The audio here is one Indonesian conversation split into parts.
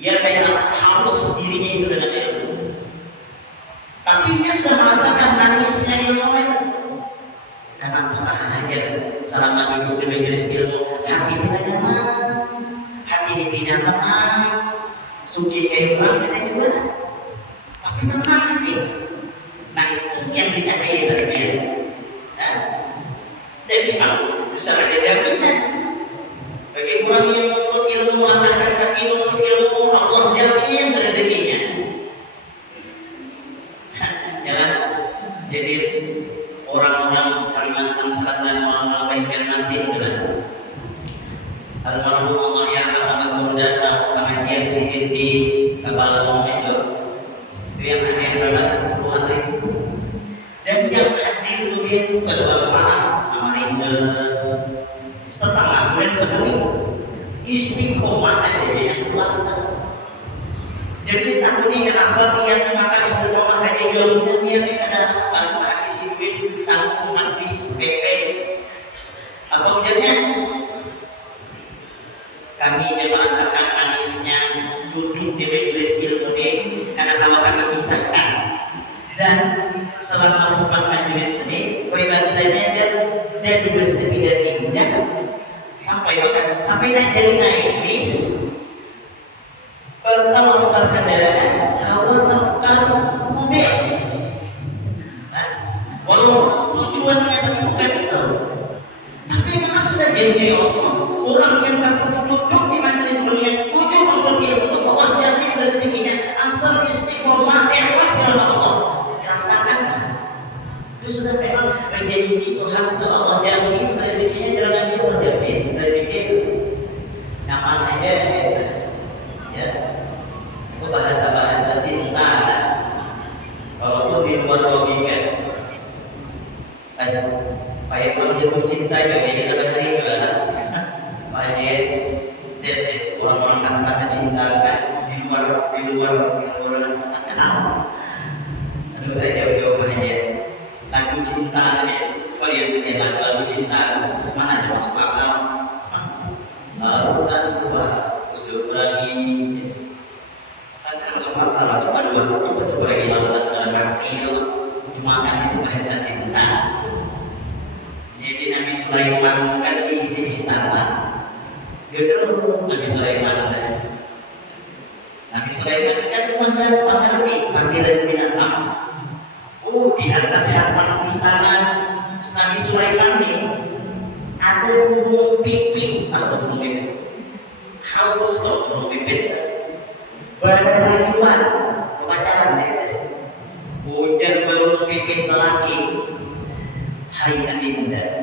Dia kayak haus dirinya itu dengan ilmu. Tapi dia sudah merasakan nangisnya ilmu itu. Dan apakah hajar selama duduk di majelis ilmu, hati kita nyaman, hati dipindah tenang, suci kayak orang kita gimana? Tapi tenang hati. Nah itu yang dicari dari dia. Dan memang besar ada jaminan. Bagi orang yang menuntut ilmu, melangkahkan kaki menuntut ilmu, Allah jamin rezekinya. Jalan. Jadi orang-orang Kalimantan Selatan mengabaikan nasib dengan almarhum Allah yang akan guru datang pengajian sini di Tabalong itu yang hadir adalah puluhan ribu. Dan yang hadir itu dia kedua Pak Samarinda setengah bulan sekali istiqomah aja yang pulang. Jadi tahun ini kenapa dia makan istiqomah saja jualnya dia ada bantu habis duit sanggup habis PP. Apa ujarnya? Kami yang merasakan manisnya duduk di majelis ilmu ini karena kalau kami kisahkan dan selama 4 majelis ini peribadahnya dari bersepeda tingginya sampai naik bis pertama mutar kendaraan awal mutar mobil. Walaupun tujuannya tadi bukan itu, tapi memang sudah janji Allah. Orang yang takut duduk di majelis mulia tujuh untuk ilmu untuk Allah jamin rezekinya asal istiqomah ikhlas karena Allah. Rasakan itu sudah memang berjanji Tuhan untuk Allah jamin rezekinya jalan dia Allah jamin rezeki itu. Namanya ya itu bahasa cinta. Walaupun di luar logika kayak orang jatuh cinta juga kita hari juga banyak orang-orang kata-kata cinta kan di luar orang kata. Aduh saya jauh-jauh aja lagu cinta nih. Kalian punya lagu cinta mana ada masuk akal? Lautan luas kuseberangi kan tidak masuk akal. Coba sebagai lautan dalam arti cuma kan itu bahasa cinta. Jadi Nabi Sulaiman kan diisi istana. Jodoh Nabi Sulaiman kan. Nabi Sulaiman kan mengerti panggilan binatang. Di atas atap istana Nabi Sulaiman ini ada burung pipit. Apa burung pipit? Halus kok burung pipit. Berayuan pacaran di atas. Hujan burung pipit lelaki. Hai adinda,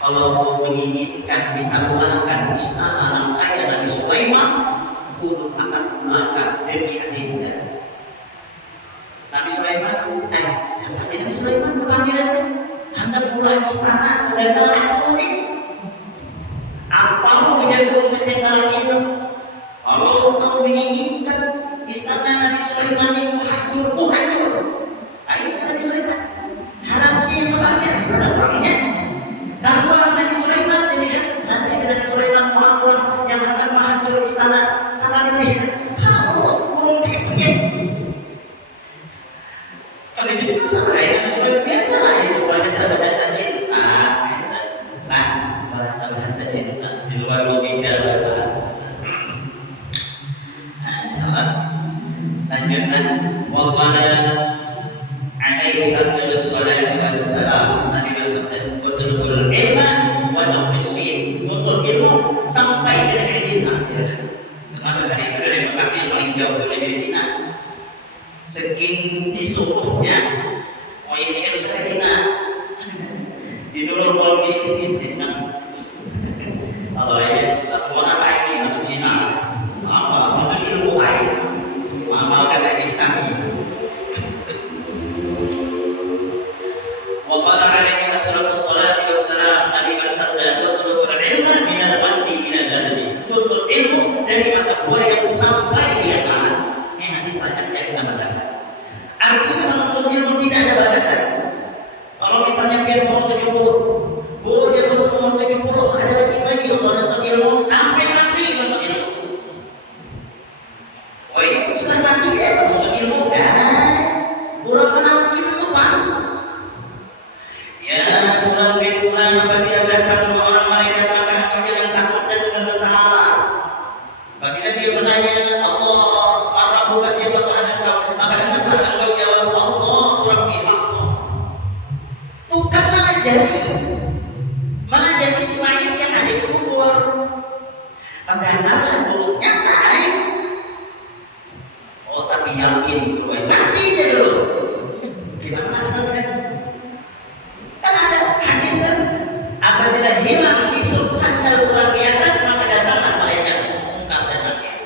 kalau mau menginginkan ditambahkan istana yang kaya Nabi Sulaiman, urut akan pulahkan demi adinda. Nabi Sulaiman, seperti Nabi Sulaiman panggilannya, hendak pulang istana sedang aku ini. Apa hujan burung pipit lagi itu? Kalau kau menginginkan istana Nabi Sulaiman itu hancur, hancur. Akhirnya Nabi Sulaiman. Harapnya yang banyak pada orangnya. Tanpa Nabi Sulaiman dilihat nanti Nabi Sulaiman pulang yang akan menghancur istana sangat dilihat halus burung pipit. Kalau itu masalah ya Nabi Sulaiman biasa lah itu bahasa cinta. Nah bahasa cinta di luar logika lanjutkan waqala alaihi afdhalus salatu wassalam. Nabi bersabda utlubul ilma walau bisfin, tuntut ilmu sampai ke negeri Cina. Kenapa hari itu dari Mekah yang paling jauh dari negeri Cina sekian disuruhnya ini kan usaha Cina di Nurul Qalbi ini kalau ini tak mau apa lagi untuk Cina apa untuk ilmu air amalkan Islam. Waqala alaihi wassalatu wassalam, Nabi bersabda utlubul ilma minal wadi ilal ladhi, tuntut ilmu dari masa buaya sampai liang lahat. Ini hadis selanjutnya kita mendengar. Artinya menuntut ilmu tidak ada batasan. Kalau misalnya biar umur 70, dia umur 70 ada wajib lagi untuk menuntut ilmu sampai mati untuk ilmu. sudah mati ya menuntut ilmu kan? Kurang kenal ilmu Pak. Ya bulan bulan apabila datang orang malaikat maka engkau jangan takut dan jangan tertawa. Apabila dia bertanya Allah Ar-Rabbu siapa Tuhan engkau, maka hendaklah engkau jawab Allah Rabbi Allah. Tuh kan malah jadi si mayat yang ada di kubur. Padahal mulutnya tai. Oh tapi yakin gue mati aja dulu. Gimana kan? Kan ada hadis kan, apabila hilang pisuk sandal orang di atas maka datanglah malaikat mungkar dan nakir.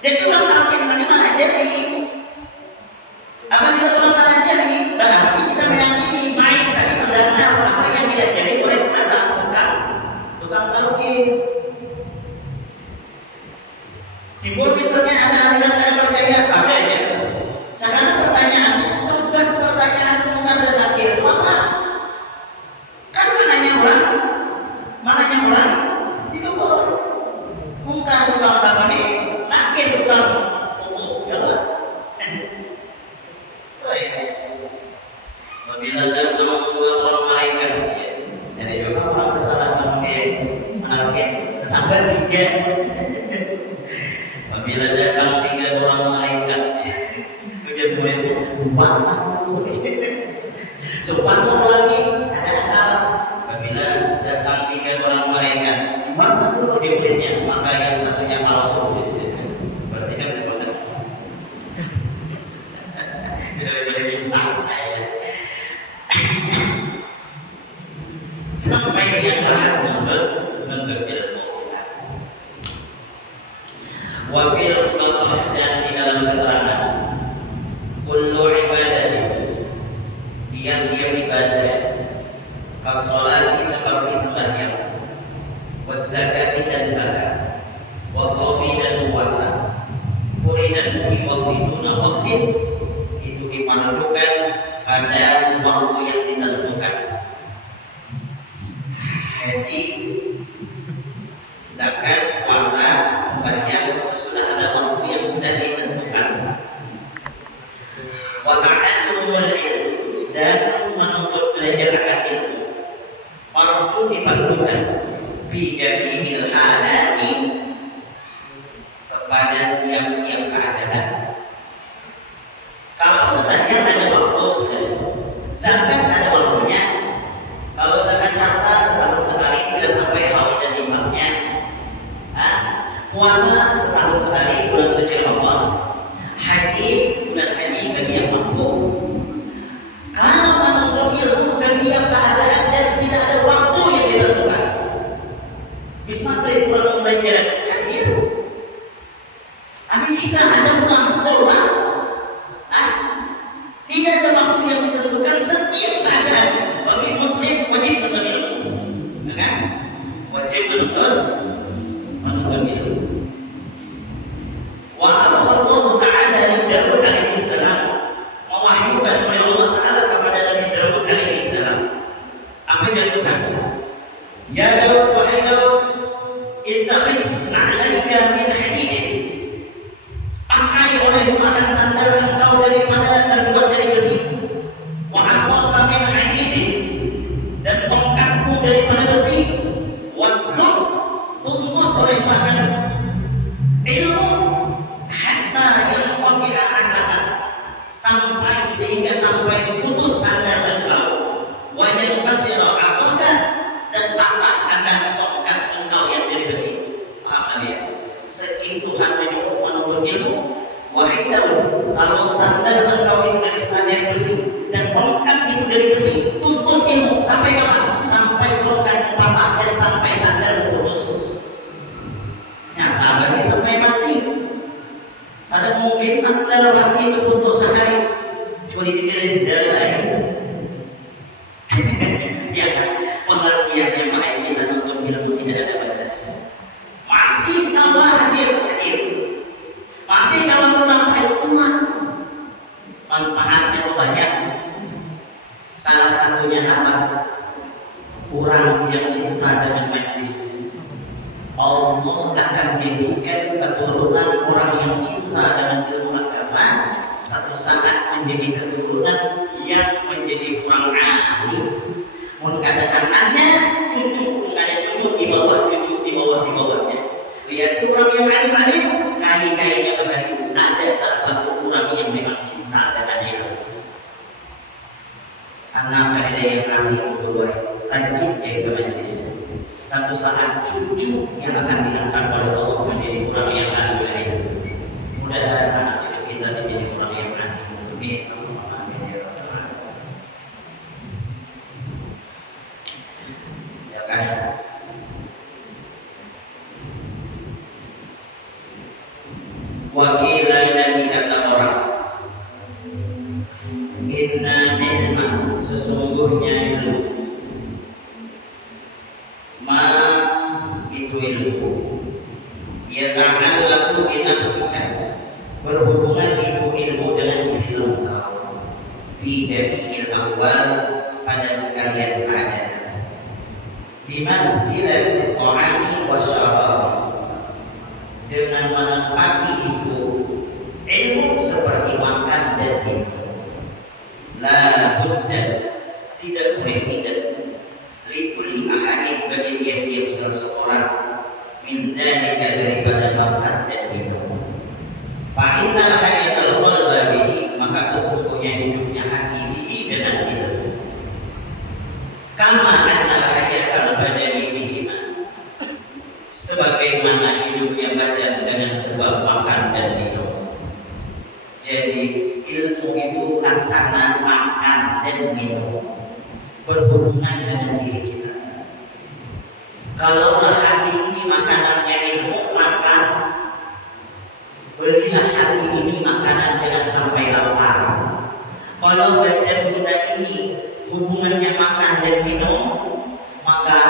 Jadi orang takut bagaimana jadi? Apabila orang malah jadi, berarti kita meyakini mayat tadi mendengar apa yang tidak jadi oleh tukang talukir. Timbul misalnya ada aliran dari percaya ada ya. Sekarang pertanyaan, tugas pertanyaan mungkar dan nakir itu apa? Kan mananya orang di kubur. Mungkar tukang apa nih? Nakir tukang pupuk, ya lah. Apabila datang dua orang malaikat, ya. Jadi juga orang kesalahan kemudian menakir sampai tiga. Apabila datang tiga orang malaikat, hujan mulai bangun. Subhanallah lagi ada akal. Apabila datang tiga orang malaikat, bangun dulu di muridnya, maka yang satunya palsu misalnya. Berarti kan benar. Tidak kisah. Sampai dia tahan menuntut ilmu kita. Wafil qasah dan di dalam keterangan kullu ibadatin tiap-tiap ibadah kasolati seperti sembahyang, wazakati dan zakat, wasomi dan puasa, dan duna waktu itu dipandukan pada waktu yang ditentukan. Haji, zakat, puasa, sembahyang itu sudah ada waktu yang sudah ditentukan. Wa ta'allumul ilm dan menuntut belajar akan ilmu. Fardu diperlukan fi jami'il halati kepada tiap-tiap keadaan. Kalau sembahyang ada waktu sudah, zakat ada waktunya. Kalau zakat harta setahun sekali bila sampai haul dan nisabnya. Puasa setahun sekali bulan suci Ramadan. Haji bulan haji bagi yang mampu. Kalau menuntut ilmu setiap keadaan dan tidak ada waktu yang ditentukan. Bismillah pulang belajar hadir. Habis isya ada pulang tolak. Tidak ada waktu yang ditentukan setiap keadaan. Bagi muslim wajib menuntut ilmu. Kan? Wajib menuntut ilmu. Wa Allah Ta'ala li Daud alaihi salam mewahyukan oleh Allah Ta'ala kepada Nabi Daud alaihi salam. Apa yang Tuhan? Ya Daud, wahai Daud, ittakhidh na'laika min hadidin. Pakai olehmu akan sandal engkau daripada terbuat dari besi. Wa asaka min hadidin dan tongkatmu daripada besi. Wa tuntut olehmu akan ilmu hatta yang qati'a aklaka sampai putus sandal engkau. Wa yantasira asaka dan patah akan tongkat engkau yang dari besi. Apa dia? Saking Tuhan menuntut ilmu. Wahai Daud, kalau sandal engkau itu dari sandal besi dan tongkat itu dari besi, tuntut ilmu sampai kapan? Sampai tongkat patah dan sampai sandal putus. Nyata berarti sampai mati. Ada mungkin sandal masih terputus sehari, cuma dipikirin dari lain. Ya, pengertiannya makanya kita nuntut ilmu tidak ada batas. Masih tambah hadir. Masih kalau tulang, manfaatnya itu banyak. Salah satunya apa? Orang yang cinta dengan majlis, Allah akan berikan keturunan orang yang cinta dengan ilmu agama, satu saat menjadi keturunan yang menjadi orang alim. Mungkin ada anaknya, cucu, ada cucu di bawah, cucu di bawahnya. Lihat orang yang alim-alim, kaya-kayanya bahari. Ada salah satu orang yang memang cinta dengan ilmu. Anak ada yang alim berdua, rajin dari majlis. Satu saat cucu yang akan diangkat oleh Allah menjadi orang yang alim. Mudah-mudahan anak cucu kita menjadi orang yang alim. Amin ya rabbal alamin. Ya kan? Wakilah dan dikata orang, inna ilma, sesungguhnya ilmu, ma itu ilmu, ya ta'allaku binafsika, berhubungan itu ilmu dengan diri engkau, fi jami'il awal, pada sekalian keadaan, biman silati ta'ami wa syarab, dengan menempati itu ilmu seperti makan dan minum. La budda, tidak boleh tidak, likulli ahadin, bagi tiap-tiap seseorang, min dzalika, daripada makan dan minum. Fa innal hayatal qalba bihi, maka sesungguhnya hidupnya hati bihi dengan ilmu. Kama annal hayatal badani bihima, sebagaimana hidupnya badan dengan sebab makan dan minum. Jadi ilmu itu laksana makan dan minum, berhubungan dengan diri kita. Kalau hati ini makanannya ilmu, maka berilah hati ini makanan jangan sampai lapar. Kalau badan kita ini hubungannya makan dan minum, maka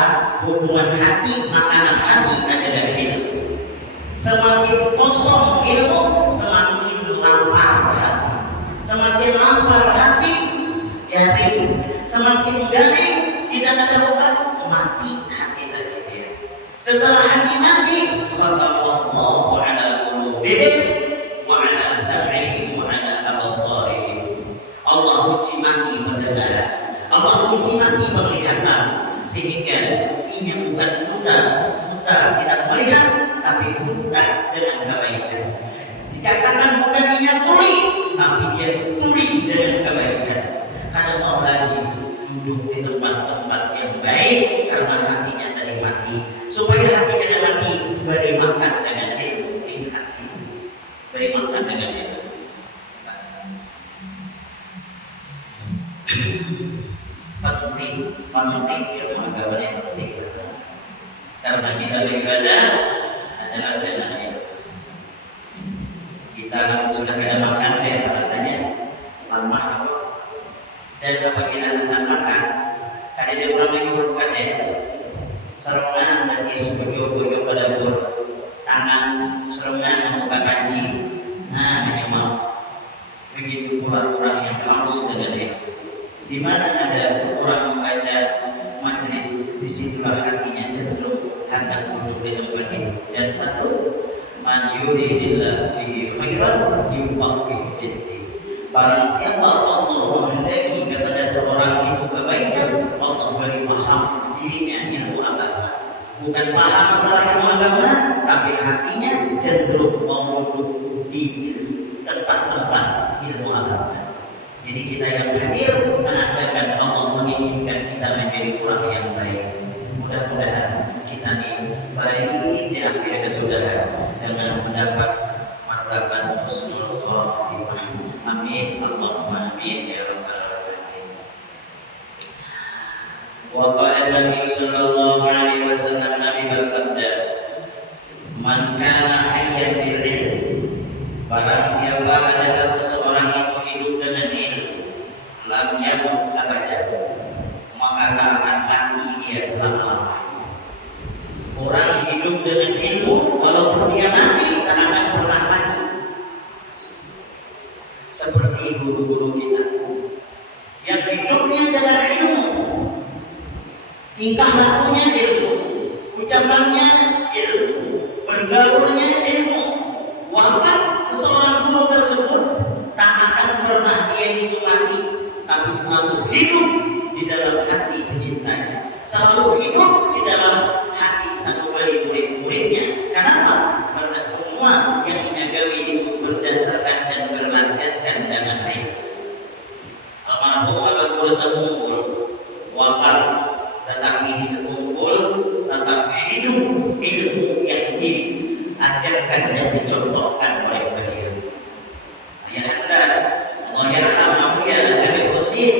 hubungan hati, makanan hati adalah ilmu. Semakin kosong ilmu, semakin lapar hati. Semakin lapar hati, garing. Semakin garing, tidak ada obat, mati hati tadi. Setelah hati mati, khatamallahu ala qulubihim wa ala sam'ihim wa ala absarihim. Allah mencuci mati pendengaran, Allah mencuci mati penglihatan, sehingga ini bukan buta tidak melihat, tapi buta dengan kebaikan. Dikatakan bukan dia tuli, tapi dia tuli dengan kebaikan. Karena mau lagi duduk di tempat-tempat yang baik karena hatinya tadi mati. Supaya hati tidak mati, beri makan dengan ilmu di hati. Beri makan dengan ilmu. penting ilmu agama yang penting. Karena kita beribadah adalah dengan ilmu. Kita kalau sudah tidak makan rasanya lemah. Dan apabila hendak makan, kadang dia orang menyuruhkan serangan dan isu bojo-bojo pada dapur, tangan serangan membuka panci. Nah, ini mau begitu orang-orang yang haus dengan itu. Di mana ada orang membaca majlis, di situlah hatinya cenderung hendak duduk di tempat itu. Dan satu, man yuridillah bihi khairan yufaqihu fiddin. Barang siapa Allah menghendaki kepada seorang itu kebaikan, Allah beri paham dirinya ilmu agama. Bukan paham masalah ilmu agama, tapi hatinya cenderung mau duduk di tempat-tempat ilmu agama. Jadi kita yang hadir menandakan Allah menginginkan kita menjadi orang yang baik. Mudah-mudahan kita ini baik di akhir kesudahan dengan mendapat martabat husnul khatimah. Amin, Allahumma amin ya rabbal alamin. Wa qala Nabi sallallahu alaihi wasallam, Nabi bersabda, man kana hayyan bil ilmi, barang siapa adalah seseorang itu hidup dengan ilmu, lam yamut abadan, maka tak akan mati dia selama-lamanya. Orang hidup dengan ilmu, walaupun dia mati, tak akan pernah mati. Seperti guru-guru kita yang hidupnya dengan ilmu, tingkah lakunya ilmu, ucapannya ilmu, bergaulnya ilmu, wafat selalu hidup di dalam hati pecintanya, selalu hidup di dalam hati sang murid-muridnya. Kenapa? Karena semua yang dinagawi itu berdasarkan dan berlandaskan dengan ilmu. Almarhum Abah Guru Sekumpul wafat, tetapi di Sekumpul tetap hidup ilmu yang diajarkan dan dicontohkan oleh beliau. Ayah anda, Allah yarham ya Habib Husin,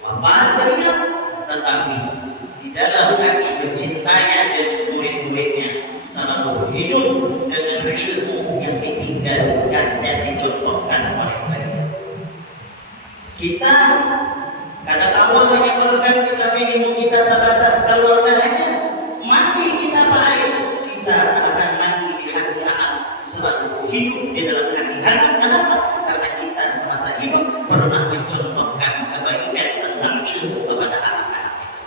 wafat beliau, tetapi di dalam hati pencintanya dan murid-muridnya selalu hidup dengan ilmu yang ditinggalkan dan dicontohkan oleh beliau. Kita kadang Allah menyebarkan misalnya ilmu kita sebatas keluarga aja, mati kita baik, kita akan mati di hati anak, selalu hidup di dalam hati anak. Kenapa? Karena kita semasa hidup pernah mencontohkan kebaikan tentang ilmu kepada anak-anak kita.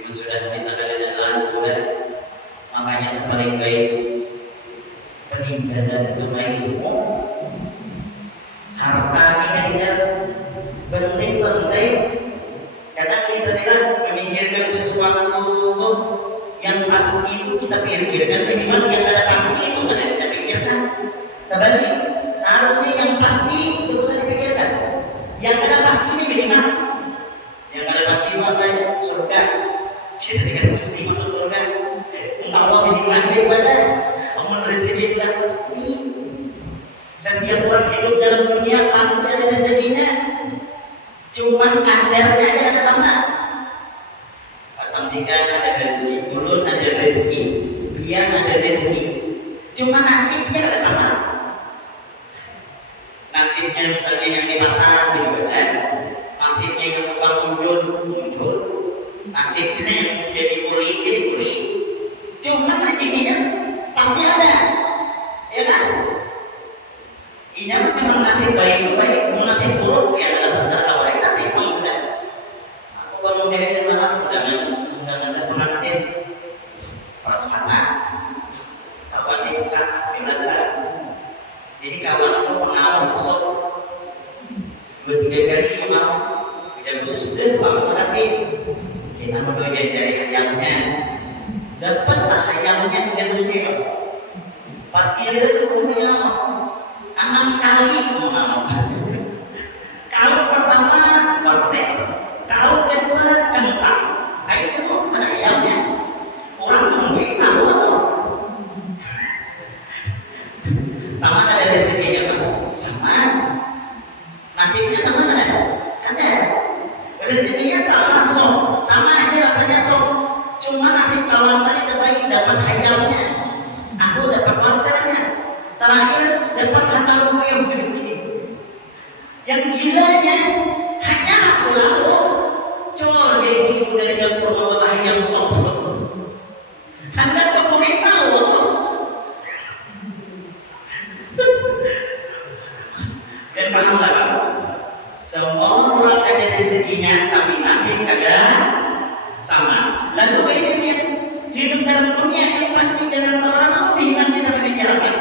Itu sudah kita dan lalu, makanya sepaling baik peninggalan tunai ilmu. Harta ini tidak penting-penting. Kadang kita tidak memikirkan sesuatu yang pasti itu kita pikirkan, bagaimana yang ada pasti itu mana kita pikirkan. Terbalik, seharusnya yang pasti itu usah dipikirkan. Yang ada pasti ini bagaimana? Yang ada pasti itu apa aja? Surga. Kita tidak pasti masuk surga. Allah bagaimana ibadah? Allah rezeki tidak pasti. Setiap orang hidup dalam dunia pasti ada rezekinya, cuman kadarnya aja ada sama. Samsikan ada rezeki, ulun ada rezeki, pian ada rezeki, cuma nasibnya ada sama. Nasibnya misalnya yang di pasar gitu kan, nasibnya yang tukang muncul, nasibnya yang jadi kuli, cuma rezekinya pasti ada, ya kan? Ini memang nasib baik, mau nasib buruk ya ada awalnya nasib pun sudah. Aku bangun dari mana undangan pernah nanti prasmanan kawan dibuka bilang. Jadi kawan itu mau besok 2-3 kali mau udah sudah bangun kasih kita mau dari ayamnya, dapatlah ayamnya 3 menit. Pas kira itu punya 6 kali mau. Kalau pertama wortel, kalau kedua kentang, itu ada ayamnya. Orang membeli tahu apa? Sama ada rezekinya Pak, sama nasibnya sama kan? Ada rezekinya sama sama aja rasanya cuma nasib kawan tadi terbaik dapat ayamnya, aku dapat wortelnya. Terakhir dapat hantar rumah yang sedikit. Yang gilanya hanya aku lalu col jadi ibu dari dapur mau ayam sop. Anda pemerintah loh. Dan pahamlah kamu, semua orang ada rezekinya tapi nasib kagak sama. Lalu bagaimana hidup dalam dunia yang pasti jangan terlalu dengan kita membicarakan.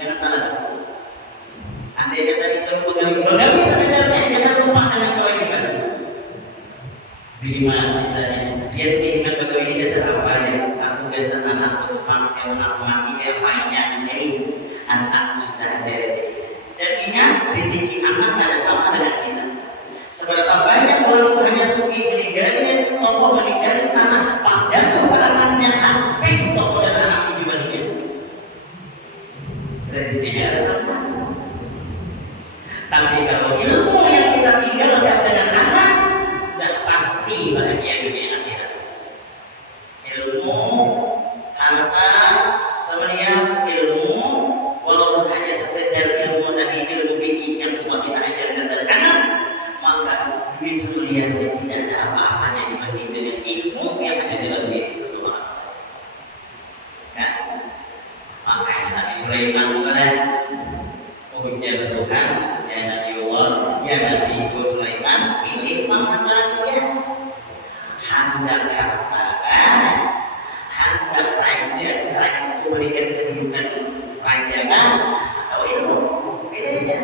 Jangan salah. Andai kata disuruh pegawai nggak bisa sebenarnya, jangan lupa dengan kewajiban. Bagaimana misalnya? Dia ingat pegawai ini dasar apa ya? Aku dasar anak untuk pakai anak mati kayak mainnya, anakku sudah ada rezekinya. Dan ingat rezeki anak ada sama dengan kita. Seberapa banyak orang itu hanya suki meninggalnya, toko meninggalnya tanah, pas jatuh ke anaknya habis toko dan anak itu juga dia. Rezekinya ada sama. Tapi kalau ilmu yang kita tinggalkan dengan anak, dan pasti bahagia dunia akhirat. Ilmu, harta, semuanya ilmu, walaupun hanya sekedar ilmu tadi ilmu fikih yang semua kita ajarkan dan anak, maka duit semuanya tidak ada apa-apanya dibanding dengan ilmu yang ada dalam diri seseorang. Kan? Makanya Nabi Sulaiman mengatakan, ujar Tuhan, ya Nabi Allah, ya Nabi Sulaiman, pilih manfaatnya. Hendak harta, hendak raja, memberikan kedudukan raja atau ilmu, pilih aja.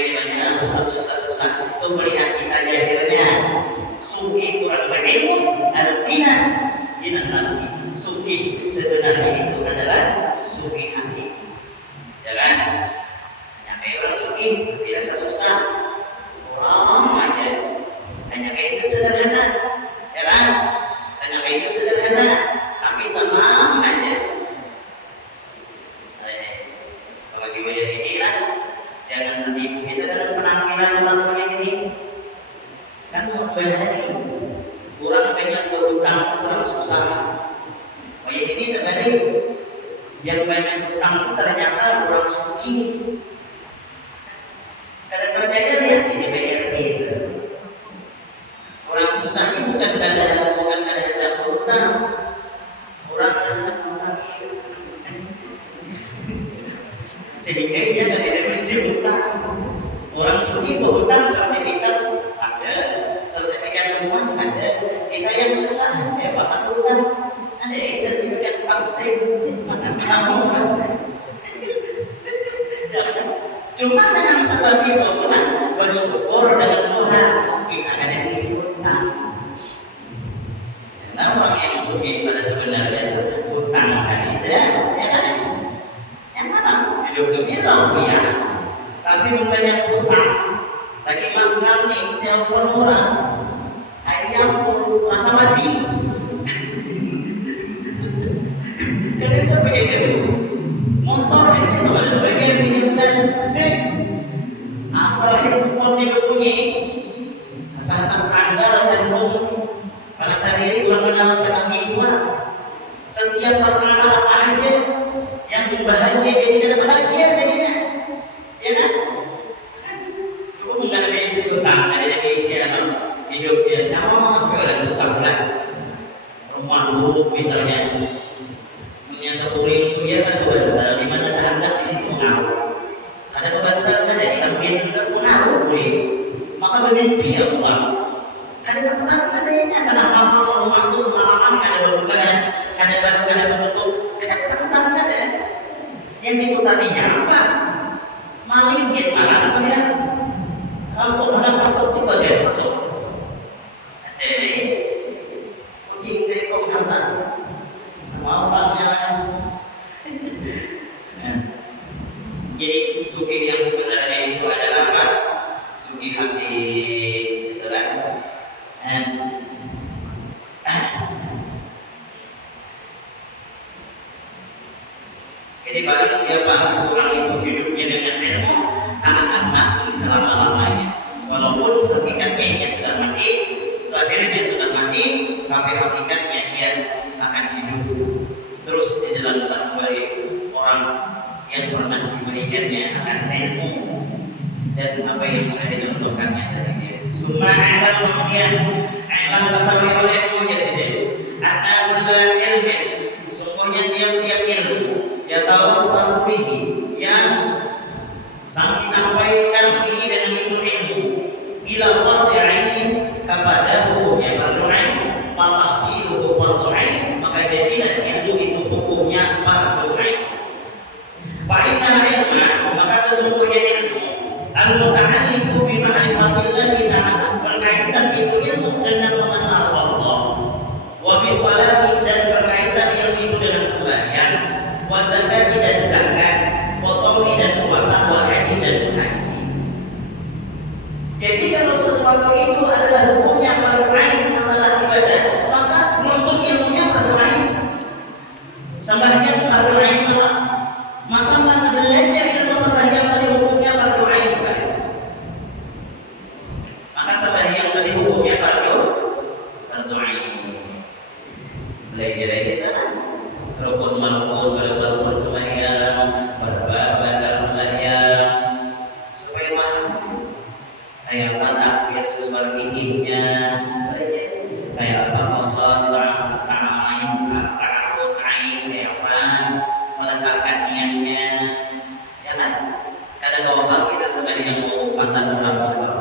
gimana Ustaz susah-susah tuh melihat kita akhirnya sugih kurang berilmu al-bina bina nafsi. Sugih sebenarnya itu adalah sugih hati, ya kan? Hanya kayak orang sugih biasa susah orang aja, hanya kayak hidup sederhana, ya kan? Hanya kayak hidup sederhana tapi tenang aja. Kalau di wilayah ini lah, jangan tertipu kita dengan penampilan orang wilayah ini. Kan mau bayar kurang banyak berhutang, kurang susah. Wilayah ini terbalik, yang banyak hutang itu ternyata kurang suki. Karena percaya lihat ini BRI itu, orang susah itu bukan ada hendak berhutang, orang hendak berhutang. Sehingga ia ada definisi hutang. Orang suki berhutang sertifikat ada, sertifikat rumah ada. Kita yang susah ya bahkan hutang ada sertifikat vaksin mana mau ya kan? Cuma dengan sebab itu pun bersyukur dengan Tuhan kita ada definisi hutang. Karena orang yang suki pada sebenarnya itu hutang ada, ya kan? Yang mana? Hidup bilang ya, tapi banyak hutang. Lagi makan nih, telepon orang, ayam tuh rasa mati. Jadi bisa punya dulu. Motor itu ada bagian 3 bulan, asal handphone dibunyi, asal tanggal jantung, pada sendiri orang menangis tua. Setiap perkara apa aja yang bahagia jadi bahagia jadinya, ya kan? Itu bukan ada isi hutang, ada isi hidupnya. Namun orang susah pula. Rumah dulu misalnya, punya terpuring itu ya ada kebantal, di mana ada hendak di situ pengaruh. Ada kebantal ada diambil terpengaruh puring, maka bermimpi ya pulang. Ada tetap adanya karena apa rumah itu selama ada berbukaan, ada baru ada bertutup, ada tetap ada. Yang diputarinya apa? Maling gitu malasnya. Kalau ada masuk coba dia masuk. Ada kucing cekok harta. Mau orangnya. Jadi sugih yang sebenarnya itu adalah apa? Sugih hati, gitu kan? Jadi barang siapa orang itu hidupnya dengan ilmu, akan mati selama-lamanya. Walaupun hakikatnya sudah mati, zahirnya sudah mati, tapi hakikatnya dia akan hidup terus di dalam sanubari orang yang pernah diberikannya akan ilmu dan apa yang sudah dicontohkannya tadi dia. Summa alam kemudian alam ketahui olehmu jasidi. Anna kullal ilmin, sungguhnya tiap-tiap ilmu ya tawassalu bihi yang disampaikan bihi dengan itu ilmu ila fardhi ain kepada hukumnya fardhu ain matasiluhu fardhu ain maka jadilah ilmu itu hukumnya fardhu ain. Fa inna ilma maka sesungguhnya ilmu al-muta'alliqu bi ma'rifatillahi ta'ala berkaitan itu ilmu dengan mengenal Allah wa bi salati dan berkaitan ilmu itu dengan sembahyang wa zakati dan zakat, wa shaumi dan puasa, wa haji dan haji. Jadi kalau sesuatu itu adalah hukumnya fardhu ain masalah ibadah, maka nuntut ilmunya fardhu ain. Sembahyang fardhu ain maka belajar ilmu sembahyang tadi hukumnya fardhu ain. Maka sembahyang tadi hukumnya fardhu ain. Belajar kita rukun berperukun sembahyang, berbatal sembahyang, supaya paham kayak apa takbir sesuai fikihnya, kayak apa qasad, ta'awud, kayak apa meletakkan niatnya, ya kan? Kadang orang kita sembahyang mau umatan orang tua,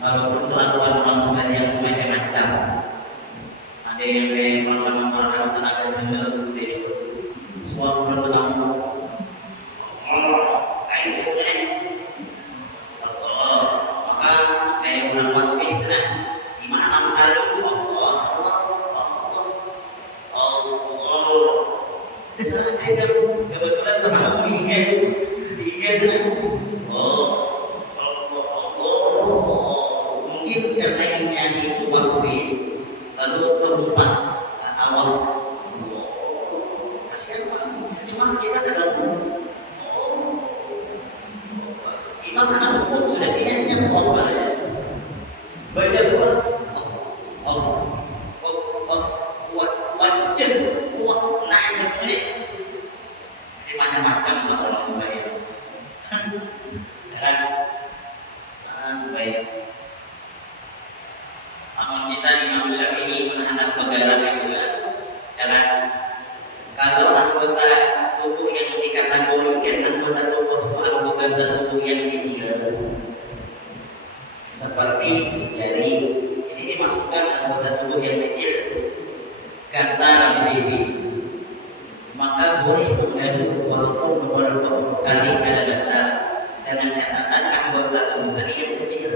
walaupun kelakuan orang sembahyang macam-macam. Ada yang kayak mengeluarkan tenaga dalam semua bertamu kayak gitu kan dengan waspisna di mana 6 kali Allah Allah Allah Allah. Saja kebetulan tahu ingat oh Allah Allah. Mungkin karena itu waspis lalu terlupa ke awal. Kasihan banget. Cuma kita tergabung. Imam anak pun sudah niatnya Allah ya. Baca Quran. Wajib uang naik ini. Jadi macam-macam lah orang sembahyang. Dan baik. Namun kita Imam Syafi'i menahan negara juga. Karena kalau anggota tubuh yang dikategorikan anggota tubuh itu anggota tubuh yang kecil seperti jari, ini dimasukkan anggota tubuh yang kecil, gatal di pipi, maka boleh mengadu walaupun beberapa kali ada gatal dengan catatan anggota tubuh tadi yang kecil.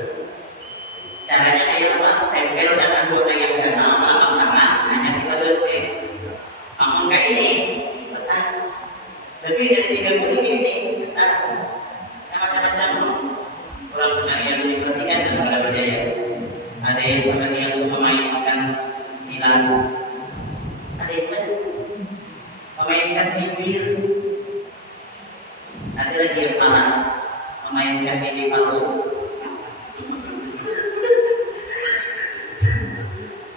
Caranya kayak apa? Tempelkan anggota yang ganal telapak tangan hanya kita berpikir. Namun kayak ini betah. Lebih dari 3 bulan ini betah. Macam-macam orang sembahyang diperhatikan kepada berjaya. Ada yang sembahyang untuk memainkan hilang. Ada yang memainkan bibir. Ada lagi yang parah memainkan gigi palsu.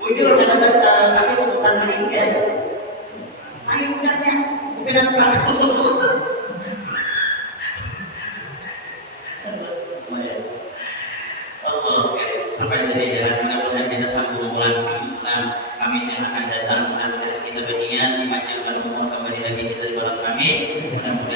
Bujur kadang betul, tapi itu bukan meninggal. Mainkannya, bukan tukang. Sampai sini jalan, mudah-mudahan kita sambung bulan Kamis yang akan datang. Mudah-mudahan kita berniat dipanjangkan umur kembali lagi kita di malam Kamis. Mudah-mudahan